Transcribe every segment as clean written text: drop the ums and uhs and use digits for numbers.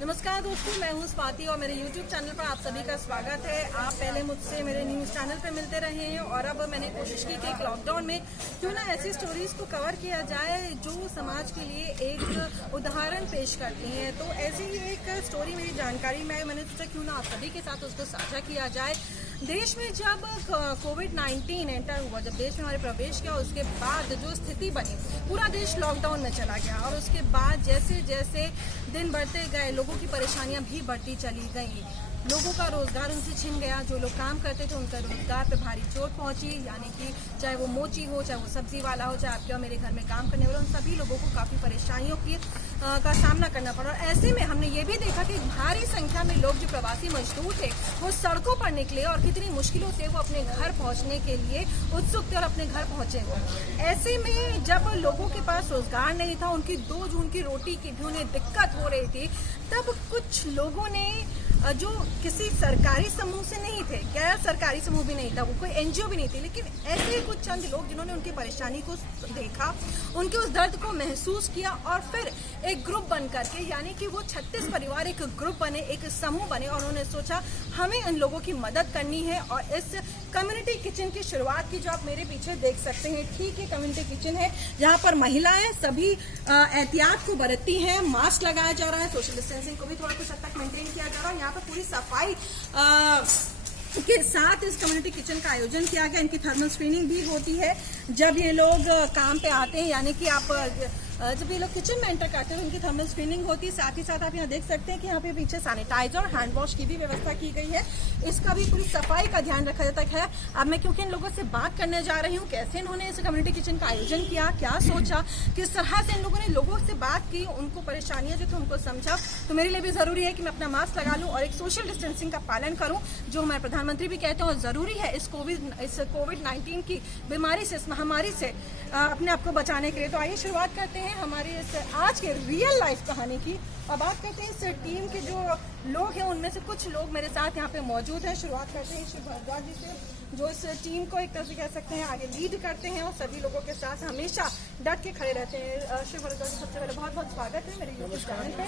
नमस्कार दोस्तों, मैं हूं स्वाति और मेरे YouTube चैनल पर आप सभी का स्वागत है। आप पहले मुझसे मेरे न्यूज़ चैनल पे मिलते रहे हैं और अब मैंने कोशिश की कि लॉकडाउन में क्यों ना ऐसी स्टोरीज को कवर किया जाए जो समाज के लिए एक उदाहरण पेश करती हैं। तो ऐसी ही एक स्टोरी मेरी जानकारी में मैंने सोचा क्यों ना आप सभी के साथ उसको साझा किया जाए। देश में जब कोविड-19 एंटर हुआ, जब देश में हमारे प्रवेश किया, उसके बाद जो स्थिति बनी, पूरा देश लॉकडाउन में चला गया और उसके बाद जैसे जैसे दिन बढ़ते गए लोगों की परेशानियां भी बढ़ती चली गई। लोगों का रोजगार उनसे छिन गया। जो लोग काम करते थे उनका रोजगार पे भारी चोट पहुंची, यानी कि चाहे वो मोची हो, चाहे वो सब्जी वाला हो, चाहे आपके और मेरे घर में काम करने वाला, उन सभी लोगों को काफ़ी परेशानियों का सामना करना पड़ा। और ऐसे में हमने ये भी देखा कि भारी संख्या में लोग जो प्रवासी मजदूर थे वो सड़कों पर निकले और कितनी मुश्किलों से वो अपने घर पहुंचने के लिए उत्सुक थे और अपने घर पहुंचे वो। ऐसे में जब लोगों के पास रोजगार नहीं था, उनकी 2 जून की रोटी की भी उन्हें दिक्कत हो रही थी, तब कुछ लोगों ने जो किसी सरकारी समूह से नहीं थे, गैर सरकारी समूह भी नहीं था, वो कोई एनजीओ भी नहीं थी, लेकिन ऐसे ही कुछ चंद लोग जिन्होंने उनकी परेशानी को देखा, उनके उस दर्द को महसूस किया और फिर एक ग्रुप बन करके, यानी कि वो 36 परिवार एक ग्रुप बने, एक समूह बने और उन्होंने सोचा हमें इन लोगों की मदद करनी है। और इस कम्युनिटी किचन की शुरुआत की, जो आप मेरे पीछे देख सकते हैं, ठीक है, कम्युनिटी किचन है जहाँ पर महिलाएं सभी एहतियात को बरतती हैं। मास्क लगाया जा रहा है, सोशल डिस्टेंसिंग को भी थोड़ा कुछ हद तक मेंटेन किया जा रहा है। यहाँ पर पूरी सफाई के साथ इस कम्युनिटी किचन का आयोजन किया गया। इनकी थर्मल स्क्रीनिंग भी होती है जब ये लोग काम पे आते हैं, यानी कि आप जब ये लोग किचन में एंटर करते हैं तो इनकी थर्मल स्क्रीनिंग होती है। साथ ही साथ आप यहाँ देख सकते हैं कि यहाँ पे पीछे सैनिटाइजर और हैंड वॉश की भी व्यवस्था की गई है। इसका भी पूरी सफाई का ध्यान रखा जाता है। अब मैं क्योंकि इन लोगों से बात करने जा रही हूँ, कैसे इन्होंने इस कम्युनिटी किचन का आयोजन किया, क्या सोचा, किस तरह से इन लोगों ने लोगों से बात की, उनको परेशानियां जो थी उनको समझा, तो मेरे लिए भी जरूरी है कि मैं अपना मास्क लगा लूँ और एक सोशल डिस्टेंसिंग का पालन करूँ, जो हमारे प्रधानमंत्री भी कहते हैं और जरूरी है इस कोविड-19 की बीमारी से, इस महामारी से अपने आप को बचाने के लिए। तो आइए शुरुआत करते हैं हमारी इस आज के रियल लाइफ कहानी की। अब बात करते हैं इस टीम के जो लोग हैं, उनमें से कुछ लोग मेरे साथ यहाँ पे मौजूद हैं। शुरुआत करते हैं शिव भारद्वाज जी से, जो इस टीम को एक तरह से कह सकते हैं आगे लीड करते हैं और सभी लोगों के साथ हमेशा डट के खड़े रहते हैं। शिव भारद्वाज, सबसे पहले बहुत बहुत स्वागत है मेरे यूट्यूब चैनल पे।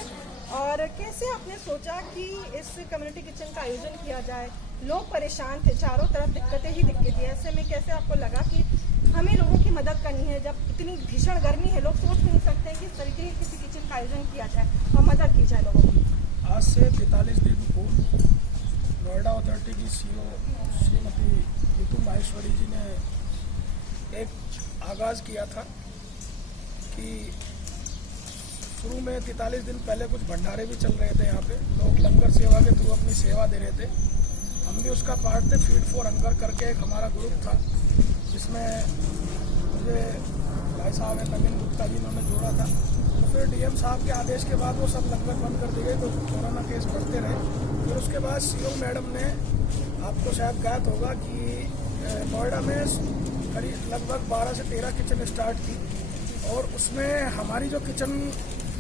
और कैसे आपने सोचा कि इस कम्युनिटी किचन का आयोजन किया जाए? लोग परेशान थे, चारों तरफ दिक्कतें ही दिक्कतें। ऐसे में कैसे आपको लगा कि हमें लोगों की मदद करनी है? जब इतनी भीषण गर्मी है, लोग सोच नहीं सकते कि इस तरीके की किसी किचन का आयोजन किया जाए और मदद की जाए लोगों की। आज से 43 दिन पूर्व नोएडा अथॉरिटी की सीईओ श्रीमती ऋतु माहेश्वरी जी ने एक आगाज़ किया था कि शुरू में 43 दिन पहले कुछ भंडारे भी चल रहे थे। यहाँ पे लोग लंगर सेवा के थ्रू अपनी सेवा दे रहे थे। हम भी उसका पार्ट थे। फीड फॉर हंगर करके एक हमारा ग्रुप था, जिसमें मुझे भाई साहब नवीन गुप्ता जी इन्होंने जोड़ा था। तो फिर डीएम साहब के आदेश के बाद वो सब लंगर बंद कर दिए गए, तो कोरोना केस बढ़ते रहे। फिर उसके बाद सीओ मैडम ने, आपको शायद ज्ञात होगा कि नोएडा में करीब लगभग 12 से 13 किचन स्टार्ट की और उसमें हमारी जो किचन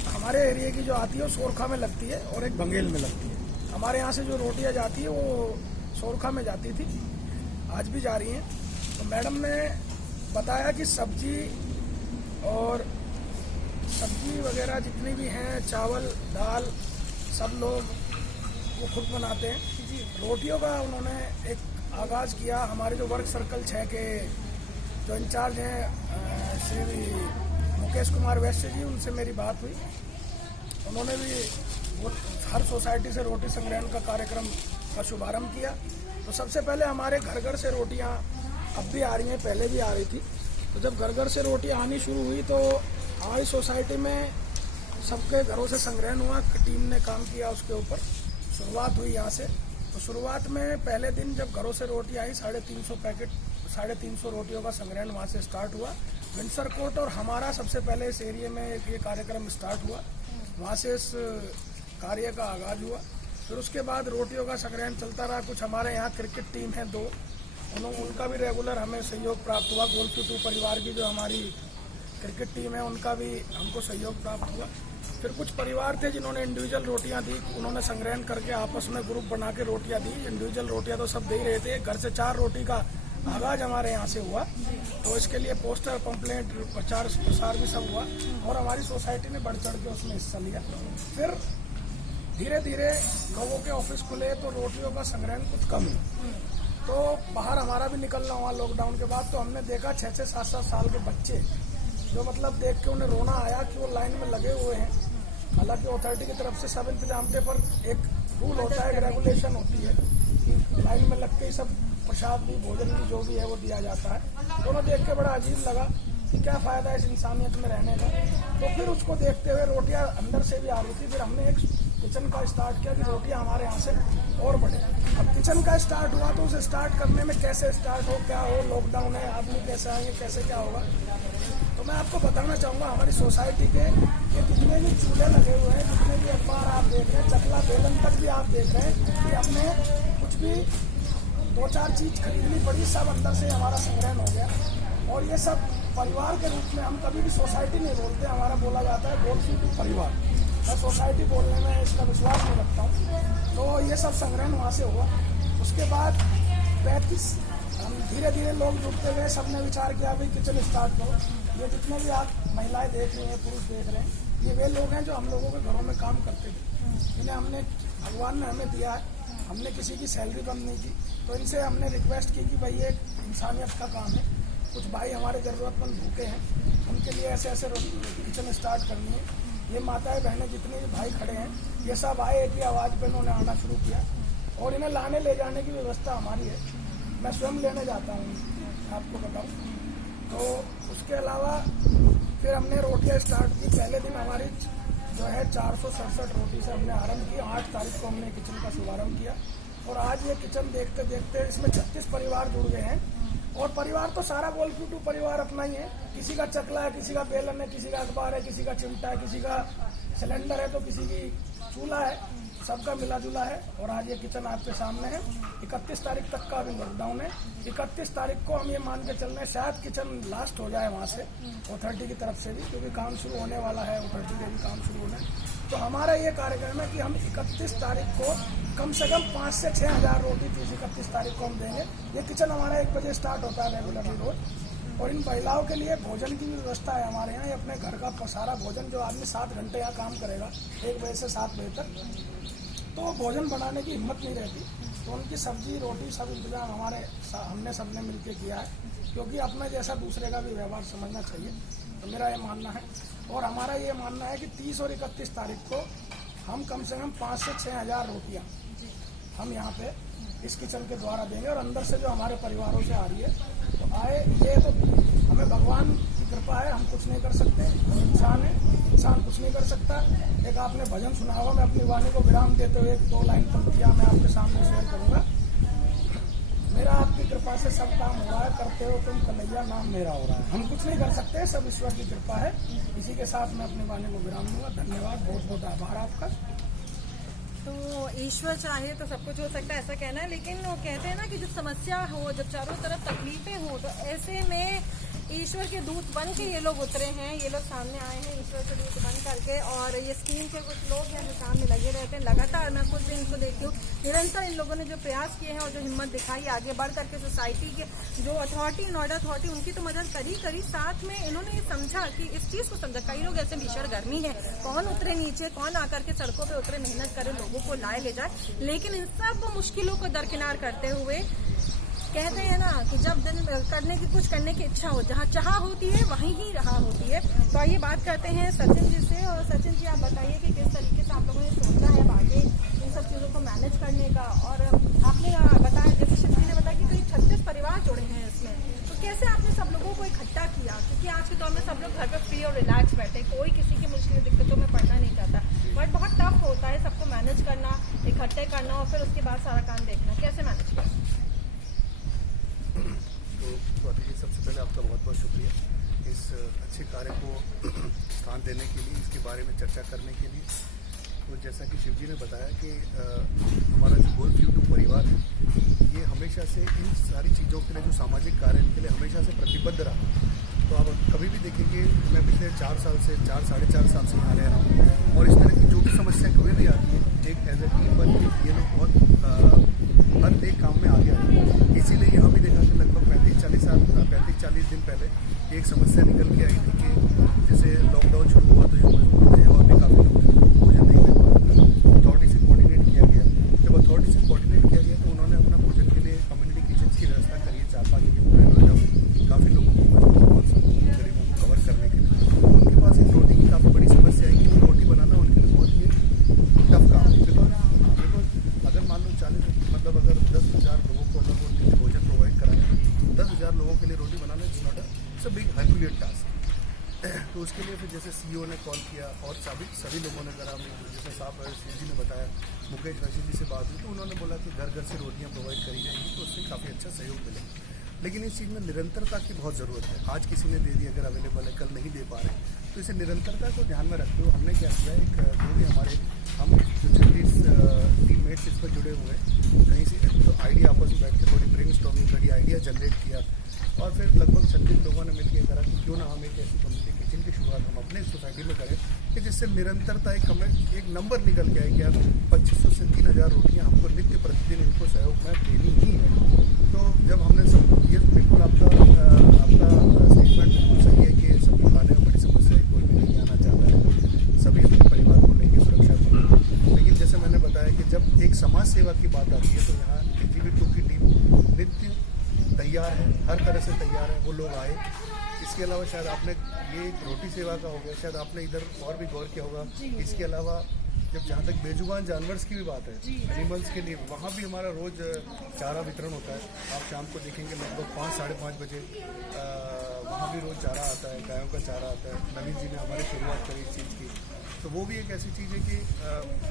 हमारे एरिया की जो आती है वो सोरखा में लगती है और एक बंगेल में लगती है। हमारे यहाँ से जो रोटियाँ जाती है वो सोरखा में जाती थी, आज भी जा रही हैं। तो मैडम ने बताया कि सब्जी वगैरह जितनी भी हैं, चावल दाल, सब लोग वो खुद बनाते हैं। रोटियों का उन्होंने एक आगाज़ किया। हमारे जो वर्क सर्कल 6 के जो इंचार्ज हैं श्री मुकेश कुमार वैश्य जी, उनसे मेरी बात हुई। उन्होंने भी वो हर सोसाइटी से रोटी संग्रहण का कार्यक्रम का शुभारंभ किया। तो सबसे पहले हमारे घर घर से रोटियां अब भी आ रही हैं, पहले भी आ रही थी। तो जब घर घर से रोटियां आनी शुरू हुई तो हमारी सोसाइटी में सबके घरों से संग्रहण हुआ। टीम ने काम किया उसके ऊपर, शुरुआत हुई यहाँ से। तो शुरुआत में पहले दिन जब घरों से रोटी आई, 350 पैकेट, 350 रोटियों का संग्रहण वहाँ से स्टार्ट हुआ। विंडसर कोर्ट और हमारा सबसे पहले इस एरिया में ये कार्यक्रम स्टार्ट हुआ, वहाँ से इस कार्य का आगाज़ हुआ। फिर उसके बाद रोटियों का संग्रहण चलता रहा। कुछ हमारे यहाँ क्रिकेट टीम है 2, उनका भी रेगुलर हमें सहयोग प्राप्त हुआ। गोल्फी 2 परिवार की जो हमारी क्रिकेट टीम है उनका भी हमको सहयोग प्राप्त हुआ। फिर कुछ परिवार थे जिन्होंने इंडिविजुअल रोटियां दी, उन्होंने संग्रहण करके आपस में ग्रुप बना के रोटियां दी। इंडिविजुअल रोटियां तो सब दे ही रहे थे। घर से 4 रोटी का आगाज हमारे यहाँ से हुआ। तो इसके लिए पोस्टर, पंपलेट, प्रचार प्रसार भी सब हुआ और हमारी सोसाइटी ने बढ़ चढ़ के उसमें हिस्सा लिया। फिर धीरे धीरे लोगों के ऑफिस खुले तो रोटियों का संग्रहण कुछ कम हुआ। तो बाहर हमारा भी निकलना हुआ लॉकडाउन के बाद, तो हमने देखा 6-6, 7-7 साल के बच्चे जो मतलब देख के उन्हें रोना आया कि वो लाइन में लगे हुए हैं। हालांकि अथॉरिटी की तरफ से सब इंतजाम थे, पर एक रूल होता है, एक रेगुलेशन होती है कि लाइन में लग के ही सब प्रसाद भी, भोजन भी, जो भी है वो दिया जाता है। तो उन्हें देख के बड़ा अजीब लगा कि क्या फ़ायदा है इस इंसानियत में रहने का। तो फिर उसको देखते हुए रोटियां अंदर से भी आ रही थी, फिर हमने एक किचन का स्टार्ट किया कि रोटियां हमारे यहाँ से और बढ़े। अब किचन का स्टार्ट हुआ तो उसे स्टार्ट करने में कैसे स्टार्ट हो, क्या हो, लॉकडाउन है, आदमी कैसे आएंगे, कैसे क्या होगा। तो मैं आपको बताना चाहूँगा हमारी सोसाइटी के कि जितने भी चूल्हे लगे हुए हैं, जितने भी अखबार आप देख रहे हैं, चकला बेलन तक भी आप देख रहे हैं कि हमने कुछ भी 2-4 चीज़ खरीदनी पड़ी, सब अंदर से हमारा संग्रहण हो गया। और ये सब परिवार के रूप में, हम कभी भी सोसाइटी नहीं बोलते, हमारा बोला जाता है गोल्फी टू परिवार। मैं सोसाइटी बोलने में इसका विश्वास नहीं रखता हूँ। तो ये सब संग्रहण वहाँ से हुआ। उसके बाद 35 धीरे धीरे लोग जुटते गए, सबने विचार किया भाई किचन स्टार्ट करो। ये जितने भी आप महिलाएं देख रहे हैं, पुरुष देख रहे हैं, ये वे लोग हैं जो हम लोगों के घरों में काम करते थे। इन्हें हमने, भगवान ने हमें दिया है, हमने किसी की सैलरी बंद नहीं की। तो इनसे हमने रिक्वेस्ट की कि भाई ये इंसानियत का काम है, कुछ भाई हमारे ज़रूरतमंद भूखे हैं, उनके लिए ऐसे ऐसे किचन स्टार्ट करनी है। ये माताएं बहनें जितने भी भाई खड़े हैं, ये सब आए एक ही आवाज़ पे उन्होंने आना शुरू किया। और इन्हें लाने ले जाने की व्यवस्था हमारी है, मैं स्वयं लेने जाता हूँ, आपको बताऊँ। तो उसके अलावा फिर हमने रोटियाँ स्टार्ट की। पहले दिन हमारी जो है 467 रोटी से हमने आरंभ किया। 8 तारीख को हमने किचन का शुभारंभ किया। और आज ये किचन देखते देखते इसमें 36 परिवार जुड़ गए हैं। और परिवार तो सारा गोल्फी टू परिवार अपना ही है। किसी का चकला है, किसी का बेलन है, किसी का अखबार है, किसी का चिमटा है, किसी का सिलेंडर है, तो किसी की चूल्हा है, सबका मिला जुला है। और आज ये किचन आपके सामने है। 31 तारीख तक का अभी लॉकडाउन है। 31 तारीख को हम ये मान के चल रहे हैं शायद किचन लास्ट हो जाए वहाँ से, अथॉरिटी की तरफ से भी, क्योंकि काम शुरू होने वाला है, अथॉरिटी के भी काम शुरू होना है। तो हमारा ये कार्यक्रम है कि हम 31 तारीख को कम से कम 5 से 6 हज़ार रोटी 31 तारीख को हम देंगे। ये किचन हमारा 1 बजे स्टार्ट होता है रेगुलरली रोज। और इन महिलाओं के लिए भोजन की भी व्यवस्था है हमारे यहाँ। ये अपने घर का सारा भोजन, जो आदमी 7 घंटे यहाँ काम करेगा 1 बजे से 7 बजे तक, तो भोजन बनाने की हिम्मत नहीं रहती, तो उनकी सब्जी रोटी सब इंतजाम हमने सबने मिलकर किया है। क्योंकि अपने जैसा दूसरे का भी व्यवहार समझना चाहिए, तो मेरा ये मानना है। और हमारा ये मानना है कि 30 और 31 तारीख को हम कम से कम 5 से 6 हज़ार रोटियाँ हम यहाँ पे इस किचन के द्वारा देंगे। और अंदर से जो हमारे परिवारों से आ रही है तो आए, ये तो हमें भगवान की कृपा है, हम कुछ नहीं कर सकते, इंसान है, इंसान कुछ नहीं कर सकता। एक आपने भजन सुना होगा, मैं अपनी वाणी को विराम देते हुए 1-2 लाइन पंक्तियाँ मैं आपके सामने शेयर करूँगा। मेरा आपकी कृपा से सब काम हो रहा है, करते हो तुम कन्हैया, नाम मेरा हो रहा है। हम कुछ नहीं कर सकते, सब ईश्वर की कृपा है। इसी के साथ मैं अपनी वाणी को विराम दूंगा। धन्यवाद, बहुत बहुत आभार आपका। तो ईश्वर चाहे तो सब कुछ हो सकता है, ऐसा कहना है। लेकिन वो कहते हैं ना कि जब समस्या हो, जब चारों तरफ तकलीफें हो, तो ऐसे में ईश्वर के दूत बन के ये लोग उतरे हैं, ये लोग सामने आए हैं ईश्वर के दूत बन करके। और ये स्कीम के कुछ लोग हैं जो सामने लगे रहते हैं लगातार। मैं खुद भी इनको देखती हूँ, निरंतर इन लोगों ने जो प्रयास किए हैं और जो हिम्मत दिखाई आगे बढ़ करके सोसाइटी के जो अथॉरिटी, नोएडा अथॉरिटी, उनकी तो मदद करी। साथ में इन्होंने ये समझा कि इस चीज़ को समझा। कई लोग ऐसे भीषण गर्मी है, कौन उतरे नीचे, कौन आकर के सड़कों पर उतरे, मेहनत करे, लोगों को लाए ले जाए। लेकिन इन सब मुश्किलों को दरकिनार करते हुए कहते हैं ना कि जब दिन कुछ करने की इच्छा हो, जहाँ चाह होती है वहीं ही रहा होती है। तो आइए बात करते हैं सचिन जी से। और सचिन जी, आप बताइए कि किस तरीके से आप लोगों ने सोचा है आगे इन सब चीज़ों को मैनेज करने का। और आपने बताया, जैसे शिव जी ने बताया कि करीब 36 परिवार जुड़े हैं इसमें, तो कैसे आपने सब लोगों को इकट्ठा किया? क्योंकि आज के दौर में सब लोग घर पर फ्री और रिलैक्स बैठे, कोई किसी की मुश्किल दिक्कतों में पड़ना नहीं चाहता, बट बहुत टफ होता है सबको मैनेज करना, इकट्ठे करना और फिर उसके बाद सारा काम देखना। कैसे मैनेज किया? तो सबसे पहले आपका बहुत बहुत शुक्रिया इस अच्छे कार्य को स्थान देने के लिए, इसके बारे में चर्चा करने के लिए। तो जैसा कि शिव जी ने बताया कि हमारा जो गोल्फी टू परिवार है, ये हमेशा से इन सारी चीज़ों के लिए, जो सामाजिक कार्य के लिए हमेशा से प्रतिबद्ध रहा। तो आप कभी भी देखेंगे, मैं पिछले 4 साल से 4-4.5 साल से यहाँ रह रहा हूँ, और इस तरह की जो भी समस्याएं कभी भी आती है, एक एज ए टीम बन के ये लोग बहुत हर एक काम में आगे आए। इसीलिए यहाँ भी देखा कि लगभग 35-40 दिन पहले एक समस्या निकल के आई थी कि जैसे लॉकडाउन शुरू हुआ तो यहाँ मजबूर थे और भी काफ़ी लोग भोजन नहीं मिल पाते। अथॉरिटी से उसके लिए फिर जैसे CEO ने कॉल किया और सभी लोगों ने करा, जैसे साहब शिव जी ने बताया, मुकेश वैश्य जी से बात हुई तो उन्होंने बोला कि घर घर से रोटियां प्रोवाइड करी जाएंगी, तो उससे काफ़ी अच्छा सहयोग मिलेगा। लेकिन इस चीज़ में निरंतरता की बहुत ज़रूरत है। आज किसी ने दे दी, अगर अवेलेबल है, कल नहीं दे पा रहे, तो इसे निरंतरता को ध्यान में रखते हुए हमने क्या किया, एक जो भी हमारे हम जो 36 टीममेट्स इस पर जुड़े हुए हैं, कहीं से तो आइडिया आपस में बैठ के थोड़ी ब्रेनस्टॉर्मिंग करी, आइडिया जनरेट किया और फिर लगभग 36 लोगों ने मिलकर करा कि क्यों ना हम एक ऐसी कम्युनिटी किचन की शुरुआत हम अपने सोसाइटी में करें कि जिससे निरंतरता एक नंबर निकल के आए कि यार 2500 से 3000 रोटियाँ हमको नित्य प्रतिदिन इनको सहयोग में देनी ही है। तो जब हमने सब ये बिल्कुल आपका स्टेटमेंट बिल्कुल सही है कि सभी खाने में बड़ी समस्या है, कोई भी नहीं आना चाहता है, सभी अपने परिवार को लेकर सुरक्षा को लेकर। लेकिन जैसे मैंने बताया कि जब एक समाज सेवा की बात आती है तो यहाँ KGB2 की टीम नित्य तैयार है, हर तरह से तैयार है, वो लोग आए। इसके अलावा शायद आपने ये एक रोटी सेवा का हो गया, शायद आपने इधर और भी गौर किया होगा। इसके अलावा जब जहाँ तक बेजुबान जानवर्स की भी बात है, एनिमल्स के लिए, वहाँ भी हमारा रोज़ चारा वितरण होता है। आप शाम को देखेंगे लगभग 5 साढ़े 5 बजे वहाँ भी रोज़ चारा आता है, गायों का चारा आता है। नवीन जी ने हमारी शुरुआत करी इस चीज़ की, तो वो भी एक ऐसी चीज़ है कि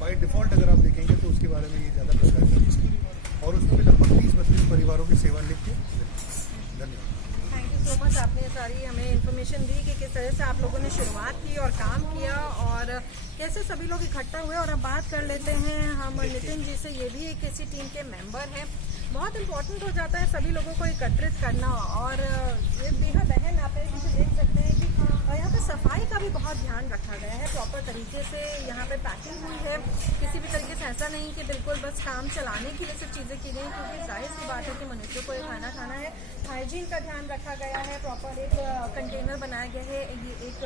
बाय डिफ़ॉल्ट अगर आप देखेंगे तो उसके बारे में ये ज़्यादा प्रचार करते हैं और उसमें भी लगभग 30-32 परिवारों की सेवा नित्य। धन्यवाद। थैंक यू सो मच, आपने सारी हमें इन्फॉर्मेशन दी कि किस तरह से आप लोगों ने शुरुआत की और काम किया और कैसे सभी लोग इकट्ठा हुए। और अब बात कर लेते हैं हम नितिन जी से, ये भी एक इसी टीम के मेंबर हैं। बहुत इम्पोर्टेंट हो जाता है सभी लोगों को एकत्रित करना और ये बेहद अहम आप देख सकते हैं कि यहाँ पे सफाई का भी बहुत ध्यान रखा गया है, प्रॉपर तरीके से यहाँ पे पैकिंग हुई है। किसी भी तरीके से ऐसा नहीं कि बिल्कुल बस काम चलाने के लिए सिर्फ चीज़ें की गई, क्योंकि जाहिर सी बात है कि मनुष्य को ये खाना खाना है। हाइजीन का ध्यान रखा गया है, प्रॉपर एक कंटेनर बनाया गया है, ये एक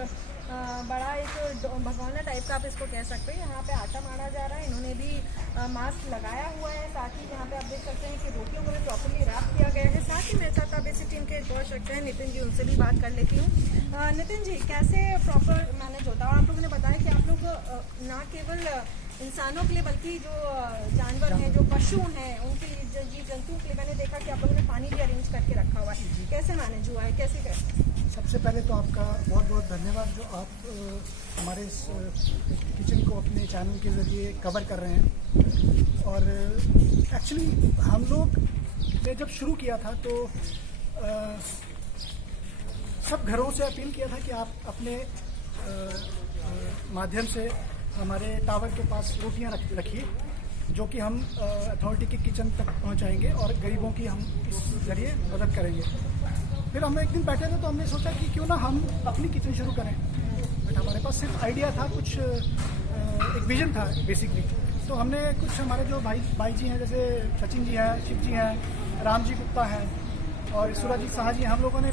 बड़ा एक भगोना टाइप का आप इसको कह सकते हैं। यहाँ पे आटा मारा जा रहा है, इन्होंने भी मास्क लगाया हुआ है। साथ ही यहाँ पे आप देख सकते हैं कि रोटियों को भी प्रॉपरली रैप किया गया है। साथ ही मेरे साथ आप इसी टीम के पहुँच सकते हैं नितिन जी, उनसे भी बात कर लेती हूँ। नितिन जी, कैसे प्रॉपर मैनेज होता है? आप लोगों ने बताया कि आप लोग ना केवल इंसानों के लिए बल्कि जो जानवर हैं, जो पशु हैं, उनके लिए, जीव जंतुओं के लिए मैंने देखा कि आप लोगों ने पानी भी अरेंज करके रखा हुआ है। कैसे मैनेज हुआ है, कैसे कैसे? सबसे पहले तो आपका बहुत बहुत धन्यवाद जो आप हमारे इस किचन को अपने चैनल के ज़रिए कवर कर रहे हैं। और एक्चुअली हम लोग ने जब शुरू किया था तो सब घरों से अपील किया था कि आप अपने माध्यम से हमारे टावर के पास रोटियां रखिए, जो कि हम अथॉरिटी के किचन तक पहुंचाएंगे और गरीबों की हम इस जरिए मदद करेंगे। फिर हम एक दिन बैठे थे तो हमने सोचा कि क्यों ना हम अपनी किचन शुरू करें। बट हमारे पास सिर्फ आइडिया था, कुछ एक विजन था बेसिकली। तो हमने कुछ हमारे जो भाई जी हैं, जैसे सचिन जी हैं, शिव जी हैं, राम जी गुप्ता हैं और सूरजीत शाह जी, हम लोगों ने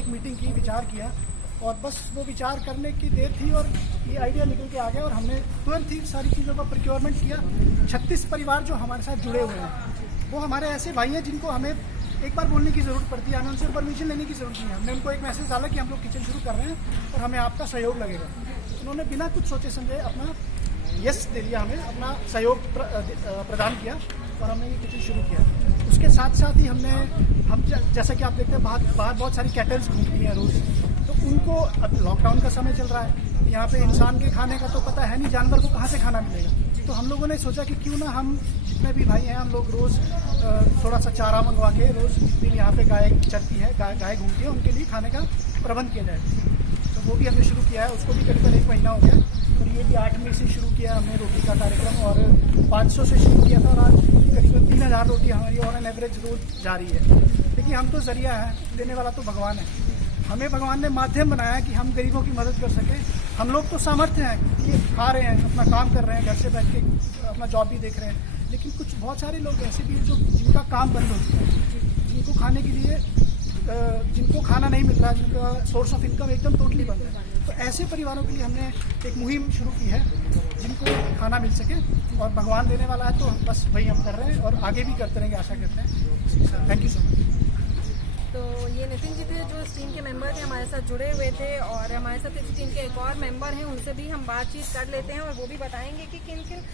एक मीटिंग की, विचार किया और बस वो विचार करने की देर थी और ये आइडिया निकल के आ गया और हमने तुरंत ही सारी चीज़ों का प्रोक्योरमेंट किया। 36 परिवार जो हमारे साथ जुड़े हुए हैं वो हमारे ऐसे भाई हैं जिनको हमें एक बार बोलने की ज़रूरत पड़ती है, हमें उनसे परमिशन लेने की ज़रूरत नहीं है। हमने उनको एक मैसेज डाला कि हम लोग किचन शुरू कर रहे हैं और हमें आपका सहयोग लगेगा। उन्होंने बिना कुछ सोचे समझे अपना यस दे दिया, हमें अपना सहयोग प्रदान किया और हमने ये किचन शुरू किया। उसके साथ साथ ही हम जैसा कि आप देखते हैं बाहर बहुत सारी कैटल्स घूमती हैं रोज़, तो उनको अब लॉकडाउन का समय चल रहा है, यहाँ पे इंसान के खाने का तो पता है नहीं, जानवर को कहाँ से खाना मिलेगा। तो हम लोगों ने सोचा कि क्यों ना हम जितने भी भाई हैं, हम लोग रोज़ थोड़ा सा चारा मंगवा के रोज़ दिन यहाँ पे गाय चरती है, गाय घूमती है, उनके लिए खाने का प्रबंध किया जाए। तो वो भी हमने शुरू किया है, उसको भी करीबन 1 महीना हो गया और ये भी 8 मई से शुरू किया हमने रोटी का कार्यक्रम और 500 से शुरू किया था और आज करीबन 3000 रोटी हमारी ऑन एन एवरेज रोज जा रही है। देखिए, हम तो जरिया है, देने वाला तो भगवान है। हमें भगवान ने माध्यम बनाया कि हम गरीबों की मदद कर सकें। हम लोग तो सामर्थ्य हैं कि ये खा रहे हैं, अपना काम कर रहे हैं, घर से बैठ के अपना जॉब भी देख रहे हैं, लेकिन कुछ बहुत सारे लोग ऐसे भी हैं जो जिनका काम बंद हो चुका है, जिनको खाने के लिए जिनको खाना नहीं मिल रहा, जिनका सोर्स ऑफ इनकम एकदम टोटली बंद है। तो ऐसे परिवारों के लिए हमने एक मुहिम शुरू की है जिनको खाना मिल सके और भगवान देने वाला है, तो बस वही हम कर रहे हैं और आगे भी करते रहेंगे, आशा करते हैं। Thank you so much. तो ये नितिन जी थे जो इस टीम के मेंबर थे, हमारे साथ जुड़े हुए थे, और हमारे साथ इस टीम के एक और मेंबर हैं, उनसे भी हम बातचीत कर लेते हैं और वो भी बताएंगे कि किन किन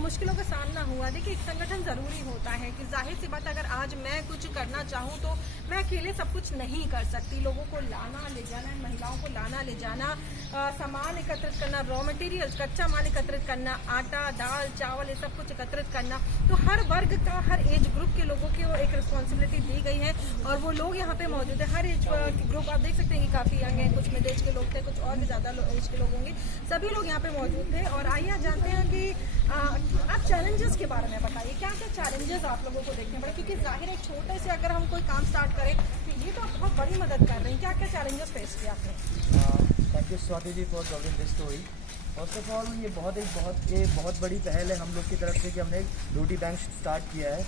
मुश्किलों का सामना हुआ। देखिए, एक संगठन ज़रूरी होता है कि जाहिर सी बात, अगर आज मैं कुछ करना चाहूँ तो मैं अकेले सब कुछ नहीं कर सकती। लोगों को लाना ले जाना, महिलाओं को लाना ले जाना, सामान एकत्रित करना, रॉ मटेरियल्स, कच्चा माल एकत्रित करना, आटा, दाल, चावल, ये सब कुछ एकत्रित करना, तो हर वर्ग का, हर एज ग्रुप के लोगों की वो एक रिस्पॉन्सिबिलिटी दी गई है और वो लोग यहाँ पे मौजूद है। हर एज ग्रुप आप देख सकते हैं कि काफ़ी यंग है, कुछ मिड एज के लोग थे, कुछ और भी ज़्यादा एज के लोग होंगे, सभी लोग यहाँ पे मौजूद थे। और आइए जानते हैं कि आप चैलेंजेस के बारे में बताइए, क्या क्या चैलेंजेस आप लोगों को देखने पड़े, क्योंकि जाहिर है छोटे से अगर हम कोई काम स्टार्ट करें तो ये तो बहुत बड़ी मदद कर रहे हैं। क्या क्या चैलेंजेस फेस किया आपने? Thank you Swati ji for covering this story. First of all ये बहुत बड़ी पहल है हम लोग की तरफ से कि हमने रोटी बैंक स्टार्ट किया है।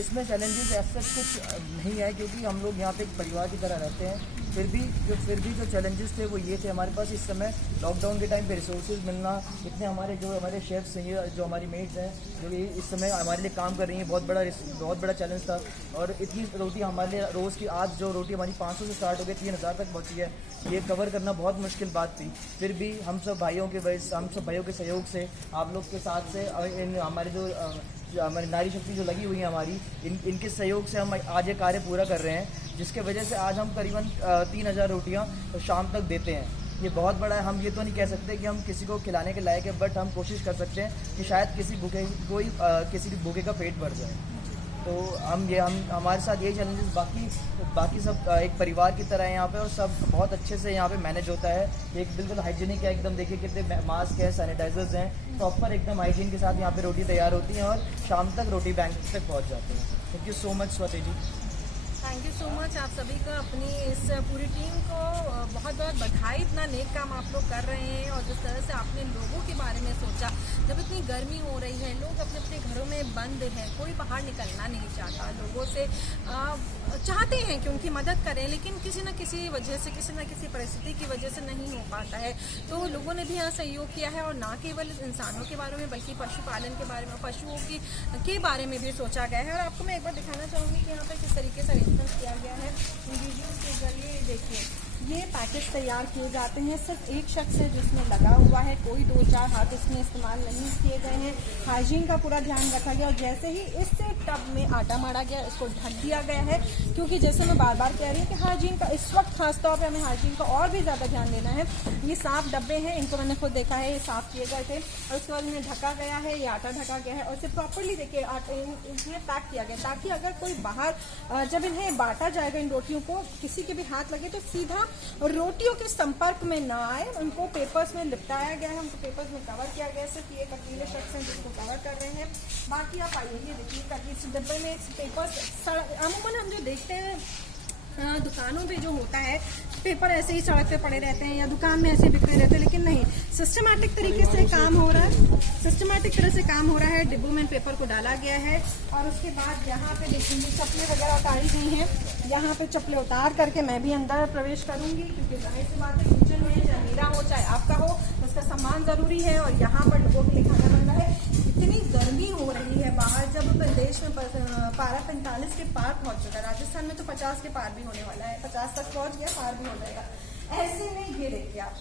इसमें चैलेंजेस ऐसा कुछ नहीं है क्योंकि हम लोग यहाँ पे एक परिवार की तरह रहते हैं। फिर भी जो चैलेंजेस थे वो ये थे, हमारे पास इस समय लॉकडाउन के टाइम पे रिसोर्सेज मिलना, इतने हमारे शेफ्स हैं, जो हमारी मेड्स हैं जो कि इस समय हमारे लिए काम कर रही हैं, बहुत बड़ा चैलेंज था। और इतनी रोटी हमारे लिए रोज़ की, आज जो रोटी हमारी 500 से स्टार्ट हो गई 3000 तक पहुँची है, ये कवर करना बहुत मुश्किल बात थी। फिर भी हम सब भाइयों के सहयोग से, आप लोग के साथ से, हमारे जो हमारी नारी शक्ति जो लगी हुई है हमारी, इनके सहयोग से हम आज ये कार्य पूरा कर रहे हैं, जिसके वजह से आज हम करीबन 3000 रोटियां शाम तक देते हैं। ये बहुत बड़ा है। हम ये तो नहीं कह सकते कि हम किसी को खिलाने के लायक है, बट हम कोशिश कर सकते हैं कि शायद किसी भूखे का पेट भर जाए। तो हमारे साथ यही चैलेंजेस, बाकी सब एक परिवार की तरह है यहाँ पे, और सब बहुत अच्छे से यहाँ पे मैनेज होता है। एक बिल्कुल हाइजीनिक है एकदम, देखिए कितने मास्क है, सैनिटाइजर्स हैं, प्रॉपर एकदम हाइजीन के साथ यहाँ पे रोटी तैयार होती है और शाम तक रोटी बैंक तक पहुँच जाती है। Thank you so much Swati ji. Thank you so much आप सभी का, अपनी इस पूरी टीम को बहुत बहुत बधाई। इतना नेक काम आप लोग कर रहे हैं और जिस तरह से आपने लोगों के बारे में सोचा, जब इतनी गर्मी हो रही है, लोग अपने अपने घरों में बंद हैं, कोई बाहर निकलना नहीं चाहता, लोगों से चाहते हैं कि उनकी मदद करें, लेकिन किसी न किसी वजह से, किसी न किसी परिस्थिति की वजह से नहीं हो पाता है। तो लोगों ने भी यहाँ सहयोग किया है और ना केवल इंसानों के बारे में बल्कि पशुपालन के बारे में, पशुओं के बारे में भी सोचा गया है। और आपको मैं एक बार दिखाना चाहूँगी कि यहाँ पे किस तरीके से अरेंजमेंट किया गया है वीडियोज़ के जरिए। देखिए, ये पैकेज तैयार किए जाते हैं, सिर्फ एक शख्स है जिसमें लगा हुआ है, कोई 2-4 हाथ इसमें इस्तेमाल नहीं किए गए हैं। हाइजीन का पूरा ध्यान रखा गया और जैसे ही इस टब में आटा मारा गया, इसको ढक दिया गया है, क्योंकि जैसे मैं बार बार कह रही हूँ कि हाइजीन का इस वक्त खासतौर पर हमें हाइजीन का और भी ज़्यादा ध्यान देना है। ये साफ डब्बे हैं, इनको मैंने खुद देखा है, ये साफ़ किए गए थे और उसके बाद इन्हें ढका गया है, ये आटा ढका गया है और इसे प्रॉपरली देखिए इन्हें पैक किया गया ताकि अगर कोई बाहर जब इन्हें बांटा जाएगा, इन रोटियों को किसी के भी हाथ लगे तो सीधा रोटियों के संपर्क में ना आए। उनको पेपर्स में लिपटाया गया है, उनको पेपर्स में कवर किया गया है। सिर्फ ये अकेले शख्स हैं जिसको कवर कर रहे हैं, बाकी आप आइए ये देखिए इस डब्बे में पेपर्स। अमूमन हम जो देखते हैं दुकानों पे जो होता है, पेपर ऐसे ही सड़क पे पड़े रहते हैं या दुकान में ऐसे बिखरे रहते हैं, लेकिन नहीं, सिस्टमैटिक तरीके से काम हो रहा है, सिस्टमैटिक तरह से काम हो रहा है। डिब्बों में पेपर को डाला गया है और उसके बाद यहाँ पे देखेंगे चप्पलें वगैरह उतारी गई हैं। यहाँ पे चप्पलें उतार करके मैं भी अंदर प्रवेश करूँगी, क्योंकि जाहिर सी बात है किचन में चाहे मेरा हो चाहे आपका हो, उसका सामान ज़रूरी है और यहाँ पर लोगों के लिए खाना बन रहा है। इतनी गर्मी हो रही है बाहर, जब प्रदेश में पारा 45 के पार पहुँच चुका है, राजस्थान में तो 50 के पार भी होने वाला है, 50 तक पहुँच गया, पार भी हो जाएगा। ऐसे में ये देखिए आप,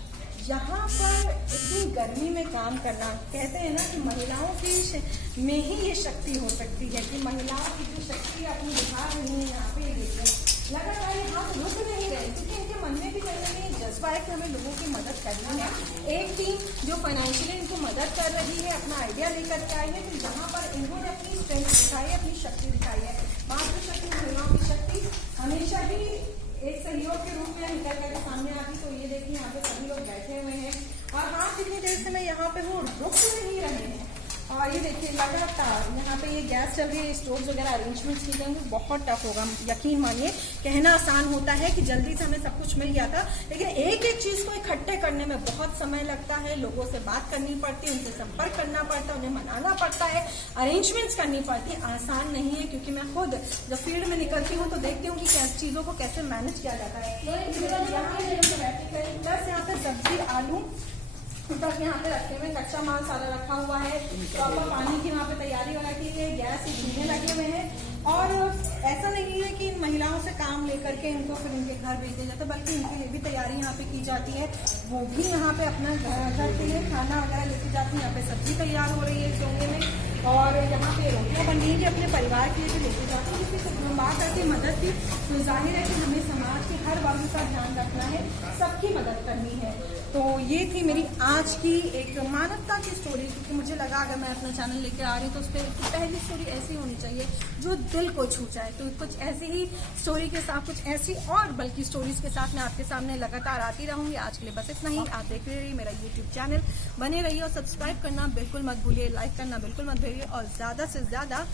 यहाँ पर इतनी गर्मी में काम करना, कहते हैं ना कि महिलाओं की में ही ये शक्ति हो सकती है, कि महिलाओं की जो शक्ति अपनी दिखा रही है यहाँ पे, देखिए लगातार ये हाथ रुक नहीं रहे, क्योंकि इनके मन में भी कहीं ना कहीं जज्बा है कि हमें लोगों की मदद करनी है। एक टीम जो फाइनेंशियली इनको मदद कर रही है, अपना आइडिया लेकर के आई है, फिर जहाँ पर इन्होंने अपनी स्ट्रेंथ दिखाई है, अपनी शक्ति दिखाई है। मातृशक्ति, महिलाओं की शक्ति हमेशा ही एक सहयोग के रूप में निकल करके सामने आती। तो ये देखिए यहाँ पे सभी लोग बैठे हुए हैं और हाथ जितनी देर से मैं यहाँ पे हूँ रुक नहीं रहे हैं। और ये देखिए लगातार यहाँ पे ये गैस चल रही है, स्टोव्स वगैरह अरेंजमेंट्स की गई, बहुत टफ होगा, यकीन मानिए। कहना आसान होता है कि जल्दी से हमें सब कुछ मिल गया था, लेकिन एक एक चीज़ को इकट्ठे करने में बहुत समय लगता है, लोगों से बात करनी पड़ती है, उनसे संपर्क करना पड़ता है, उन्हें मनाना पड़ता है, अरेंजमेंट्स करनी पड़ती है। आसान नहीं है, क्योंकि मैं खुद जब फील्ड में निकलती हूँ तो देखती हूँ कि चीज़ों को कैसे मैनेज किया जाता है। प्लस यहाँ पे सब्जी, आलू तक यहाँ पे रखे हुए, कच्चा माल सारा रखा हुआ है, प्रॉपर पानी की वहाँ पे तैयारी हो रखी है, गैस धीमे लगे हुए हैं और ऐसा नहीं है कि इन महिलाओं से काम लेकर के इनको फिर इनके घर भेजा जाता है, बल्कि इनके लिए भी तैयारी यहाँ पे की जाती है। वो भी यहाँ पे अपना घर के लिए खाना वगैरह लेके जाती हैं। यहाँ पे सब्जी तैयार हो रही है इस डोंगे में, और यहाँ पे रोटियाँ बन रही है अपने परिवार के लिए भी लेके जाती है। किसी बात करके मदद की तो जाहिर है कि हमें समाज के हर वर्ग का ध्यान रखना है, सबकी मदद करनी है। तो ये थी मेरी आज की एक मानवता की स्टोरी, क्योंकि मुझे लगा अगर मैं अपना चैनल लेकर आ रही हूँ तो उस पर पहली स्टोरी ऐसी होनी चाहिए जो दिल को छू जाए। तो कुछ ऐसी ही स्टोरी के साथ, कुछ ऐसी और बल्कि स्टोरीज के साथ मैं आपके सामने लगातार आती रहूंगी। आज के लिए बस इतना ही। आप देख रहे रहिए मेरा यूट्यूब चैनल, बने रहिए और सब्सक्राइब करना बिल्कुल मत भूलिए, लाइक करना बिल्कुल मत भूलिए और ज़्यादा से ज़्यादा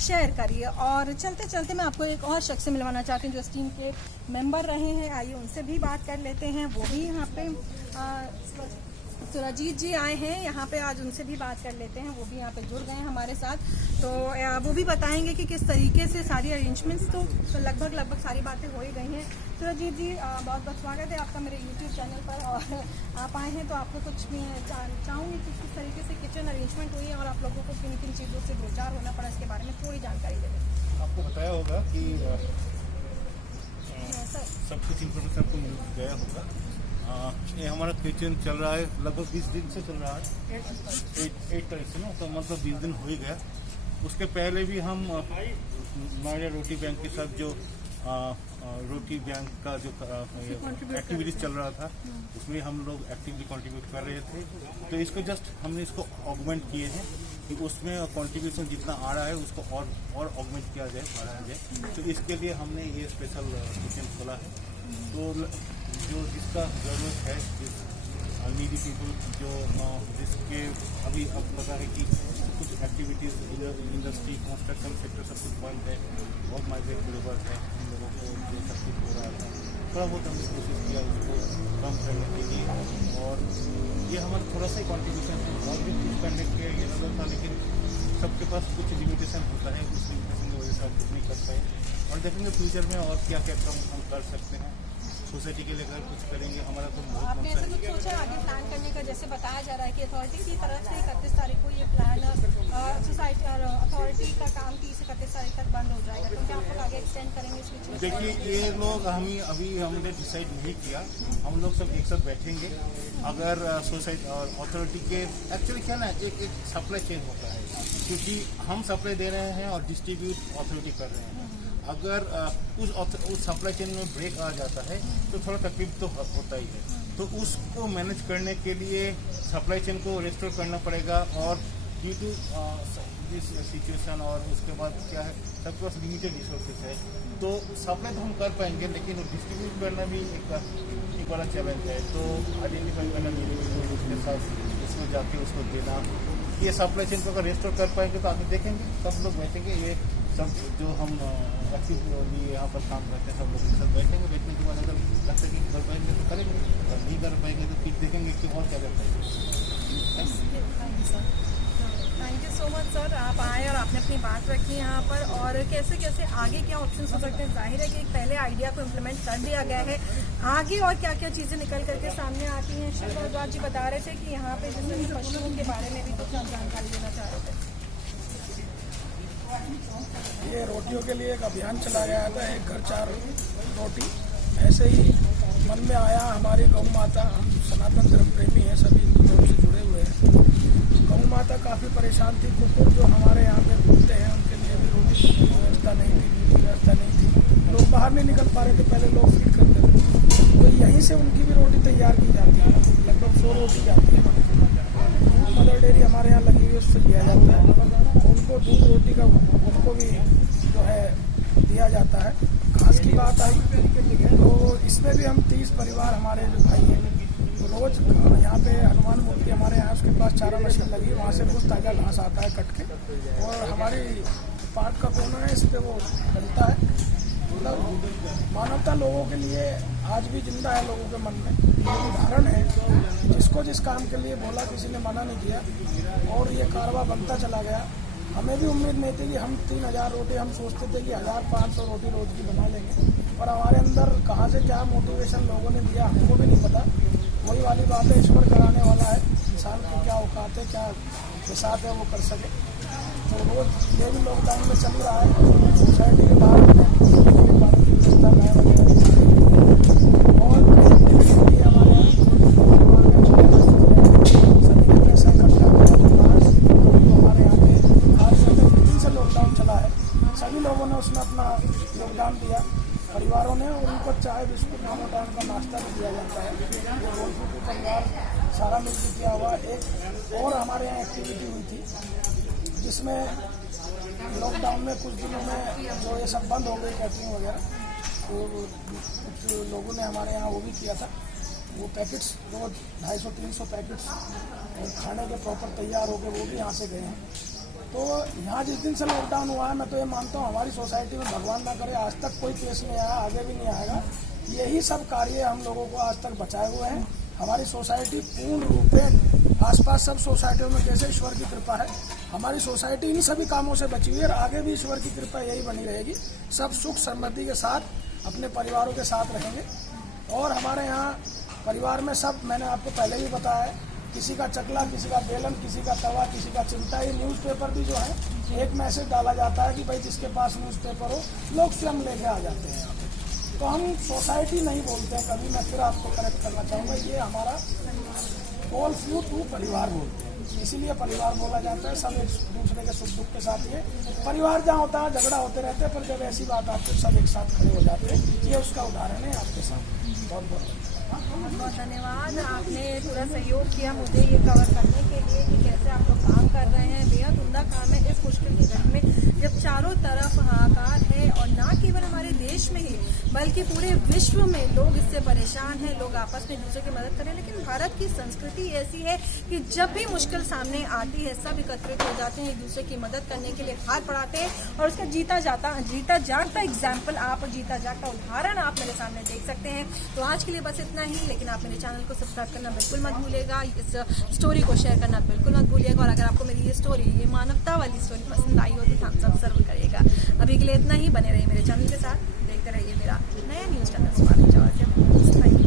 शेयर करिए। और चलते चलते मैं आपको एक और शख्स से मिलवाना चाहती हूँ जो इस टीम के मेंबर रहे हैं। आइए उनसे भी बात कर लेते हैं। वो भी यहाँ पे सुरजीत जी आए हैं यहाँ पे, आज उनसे भी बात कर लेते हैं। वो भी यहाँ पे जुड़ गए हैं हमारे साथ, तो वो भी बताएंगे कि किस तरीके से सारी अरेंजमेंट्स तो लगभग सारी बातें हो ही गई हैं। सुरजीत जी बहुत बहुत स्वागत है आपका मेरे यूट्यूब चैनल पर, और आप आए हैं तो आपको कुछ भी चाहूँगी कि किस तरीके से किचन अरेंजमेंट हुई है और आप लोगों को किन किन चीज़ों से दो चार होना पड़ा, इसके बारे में थोड़ी जानकारी दे दें। आपको बताया होगा कि सब कुछ इन्फॉर्मेशन आपको मिल गया होगा। ये हमारा किचन चल रहा है लगभग 20 दिन से चल रहा है, 8 तारीख से ना, तो मतलब 20 दिन हो ही गया। उसके पहले भी हम नोएडा रोटी बैंक के साथ जो रोटी बैंक का जो एक्टिविटीज चल रहा था उसमें हम लोग एक्टिवली कंट्रीब्यूट कर रहे थे। तो इसको जस्ट हमने इसको ऑगमेंट किए हैं कि उसमें कंट्रीब्यूशन जितना आ रहा है उसको और ऑगमेंट किया जाए, बढ़ाया जाए। तो इसके लिए हमने ये स्पेशल किचन खोला है। तो जो जिसका ज़रूरत है, जिस नीडी पीपल जो जिसके अभी अब पता है कि कुछ एक्टिविटीज़ इंडस्ट्री कंस्ट्रक्शन सेक्टर सब कुछ बंद है, बहुत माइग्रेट लेबर है, इन लोगों को जो सब कुछ हो रहा था थोड़ा बहुत हमने कोशिश किया उसको कम करने के लिए। और ये हमारा थोड़ा सा ही कॉन्ट्रीब्यूशन है, और भी कुछ करने के ये नजर था, लेकिन सबके पास कुछ लिमिटेशन होता है, उस लिमिटेशन की वजह से हम कुछ नहीं कर पाए। और देखेंगे फ्यूचर में और क्या क्या काम हम कर सकते हैं, सोसाइटी के लिए अगर कुछ करेंगे। हमारा तो बहुत आपने ऐसा कुछ सोचा आगे प्लान करने का? जैसे बताया जा रहा है कि अथॉरिटी की तरफ से 31 तारीख को ये प्लान सोसाइटी और अथॉरिटी का काम 30-31 तारीख तक बंद हो जाएगा, तो क्या आप लोग आगे एक्सटेंड करेंगे इसकी चीज़? देखिए ये लोग अभी हमने डिसाइड नहीं किया, हम लोग सब एक साथ बैठेंगे। अगर सोसाइटी और अथॉरिटी के एक्चुअली क्या ना एक सप्लाई चेन होता है, क्योंकि हम सप्लाई दे रहे हैं और डिस्ट्रीब्यूट अथॉरिटी कर रहे हैं। अगर उस सप्लाई चेन में ब्रेक आ जाता है तो थोड़ा तकलीफ तो होता ही है। तो उसको मैनेज करने के लिए सप्लाई चेन को रेस्टोर करना पड़ेगा। और ड्यू टू दिस सिचुएशन और उसके बाद क्या है, सबके पास लिमिटेड रिसोर्सेज है, तो सप्लाई तो हम कर पाएंगे, लेकिन डिस्ट्रीब्यूट करना भी एक बड़ा चैलेंज है। तो आइडेंटिफाई करना जरूरी, उसके साथ उसको जाके उसको देना। ये सप्लाई चेन को अगर रेस्टोर कर पाएंगे तो आगे देखेंगे, सब लोग बैठेंगे, ये सब जो हम एक्टिवली यहाँ पर काम करते हैं सब लोग के साथ बैठेंगे। बैठने के बाद अगर लगता है कि कर पाएंगे तो करेंगे, अगर नहीं कर पाएंगे तो फिर देखेंगे कि और क्या करते हैं। Thank you so much sir, आप आए और आपने अपनी बात रखी यहाँ पर। और कैसे कैसे आगे क्या ऑप्शन हो सकते हैं? जाहिर है कि पहले आइडिया को इम्प्लीमेंट कर दिया गया है, आगे और क्या क्या चीज़ें निकल करके सामने आती हैं। शिव भारद्वाज जी बता रहे थे कि यहाँ पे जैसे पशुओं के बारे में भी कुछ आप जानकारी देना चाह रहे थे। ये रोटियों के लिए एक अभियान चला गया था, एक घर 4 रोटी। ऐसे ही मन में आया, हमारी गौ माता, हम सनातन धर्म प्रेमी हैं, सभी हिंदू धर्म से जुड़े हुए हैं। गौ माता काफ़ी परेशान थी, कुकुर जो हमारे यहाँ पे घूमते हैं उनके लिए भी रोटी की व्यवस्था नहीं थी, व्यवस्था नहीं थी, लोग बाहर नहीं निकल पा रहे थे, पहले लोग फीड करते थे। तो यहीं से उनकी भी रोटी तैयार की जाती है, लगभग 100 रोटी जाती है। दूध मदर डेयरी हमारे यहाँ लगी हुई, उससे लिया जाता है, उनको दूध रोटी का उनको भी जो है दिया जाता है। घास की बात आई तो इसमें भी हम 30 परिवार हमारे जो भाई हैं, तो रोज यहाँ पे हनुमान मूर्ति हमारे यहाँ उसके पास चारा मशीन लगी है, वहाँ से रोज ताज़ा घास आता है कट के, और हमारी पार्क का कोना है, इस पर वो डलता है। मतलब मानवता लोगों के लिए आज भी जिंदा है लोगों के मन में। ये उदाहरण है, जिसको जिस काम के लिए बोला किसी ने मना नहीं किया, और ये कारवा बनता चला गया। हमें भी उम्मीद नहीं थी कि हम 3000 रोटी, हम सोचते थे कि 1500 रोटी रोज की बना लेंगे, और हमारे अंदर कहाँ से क्या मोटिवेशन लोगों ने दिया हमको भी नहीं पता। वही वाली बात है, ईश्वर कराने वाला है, इंसान को क्या औकात है, क्या हिसाब है वो कर सके। तो रोज ये भी लॉकडाउन में चल ही रहा है। सोसाइटी के बाहर में पानी की व्यवस्था नया वगैरह और कई हमारे सभी ने पैसा इकट्ठा किया। हमारे यहाँ पे आज से 10 दिन से लॉकडाउन चला है, सभी लोगों ने उसमें अपना योगदान दिया, परिवारों ने, और उनको चाय बिस्कुट खाना टाइम का नाश्ता भी दिया जाता है। ये गोलफू परिवार सारा मिलकर किया हुआ। एक और हमारे यहाँ एक्टिविटी हुई थी जिसमें लॉकडाउन में कुछ दिनों में जो ये सब बंद हो गई कैटरिंग वगैरह, तो कुछ लोगों ने हमारे यहाँ वो भी किया था। वो पैकेट्स रोज 250-300 पैकेट्स और खाने के प्रॉपर तैयार हो गए, वो भी यहाँ से गए हैं। तो यहाँ जिस दिन से लॉकडाउन हुआ है, मैं तो ये मानता हूँ हमारी सोसाइटी में भगवान ना करे आज तक कोई केस नहीं आया, आगे भी नहीं आएगा। यही सब कार्य हम लोगों को आज तक बचाए हुए हैं। हमारी सोसाइटी पूर्ण रूप में आसपास सब सोसाइटियों में कैसे ईश्वर की कृपा है, हमारी सोसाइटी इन सभी कामों से बची हुई है और आगे भी ईश्वर की कृपा यही बनी रहेगी। सब सुख समृद्धि के साथ अपने परिवारों के साथ रहेंगे। और हमारे यहाँ परिवार में सब, मैंने आपको पहले भी बताया है, किसी का चकला, किसी का बेलन, किसी का तवा, किसी का चिमटा। ये न्यूज़पेपर भी जो है एक मैसेज डाला जाता है कि भाई जिसके पास न्यूज़पेपर हो लोग स्वयं लेके आ जाते हैं यहाँ पे। तो हम सोसाइटी नहीं बोलते हैं कभी, मैं फिर आपको करेक्ट करना चाहूँगा, ये हमारा ऑल फ्यू टू परिवार बोलते हैं, इसीलिए परिवार बोला जाता है। सब एक दूसरे के सुख दुख के साथ ये परिवार जहाँ होता है झगड़ा होते रहते हैं, पर जब ऐसी बात आती है सब एक साथ खड़े हो जाते हैं। ये उसका उदाहरण है आपके सामने। बहुत बहुत धन्यवाद, आपने पूरा सहयोग किया मुझे ये कवर करने के लिए कि कैसे आप लोग काम कर रहे हैं। बेहद उम्दा काम है इस मुश्किल की घड़ी में, जब चारों तरफ हाहाकार है और ना केवल हमारे देश में ही बल्कि पूरे विश्व में लोग इससे परेशान हैं, लोग आपस में एक दूसरे की मदद करें। लेकिन भारत की संस्कृति ऐसी है कि जब भी मुश्किल सामने आती है सब एकत्रित हो जाते हैं, एक दूसरे की मदद करने के लिए हाथ बढ़ाते हैं और उसका जीता जागता एग्जाम्पल, आप जीता जागता उदाहरण आप मेरे सामने देख सकते हैं। तो आज के लिए बस इतना ही, लेकिन आप मेरे चैनल को सब्सक्राइब करना बिल्कुल मत भूलिएगा, इस स्टोरी को शेयर करना बिल्कुल मत भूलिएगा। और अगर आपको मेरी ये स्टोरी, ये मानवता वाली स्टोरी पसंद आई हो तो थम्स अप जरूर करिएगा। अभी के लिए इतना ही, बने रहिए मेरे चैनल के साथ, देखते रहिए मेरा नया न्यूज़ चैनल।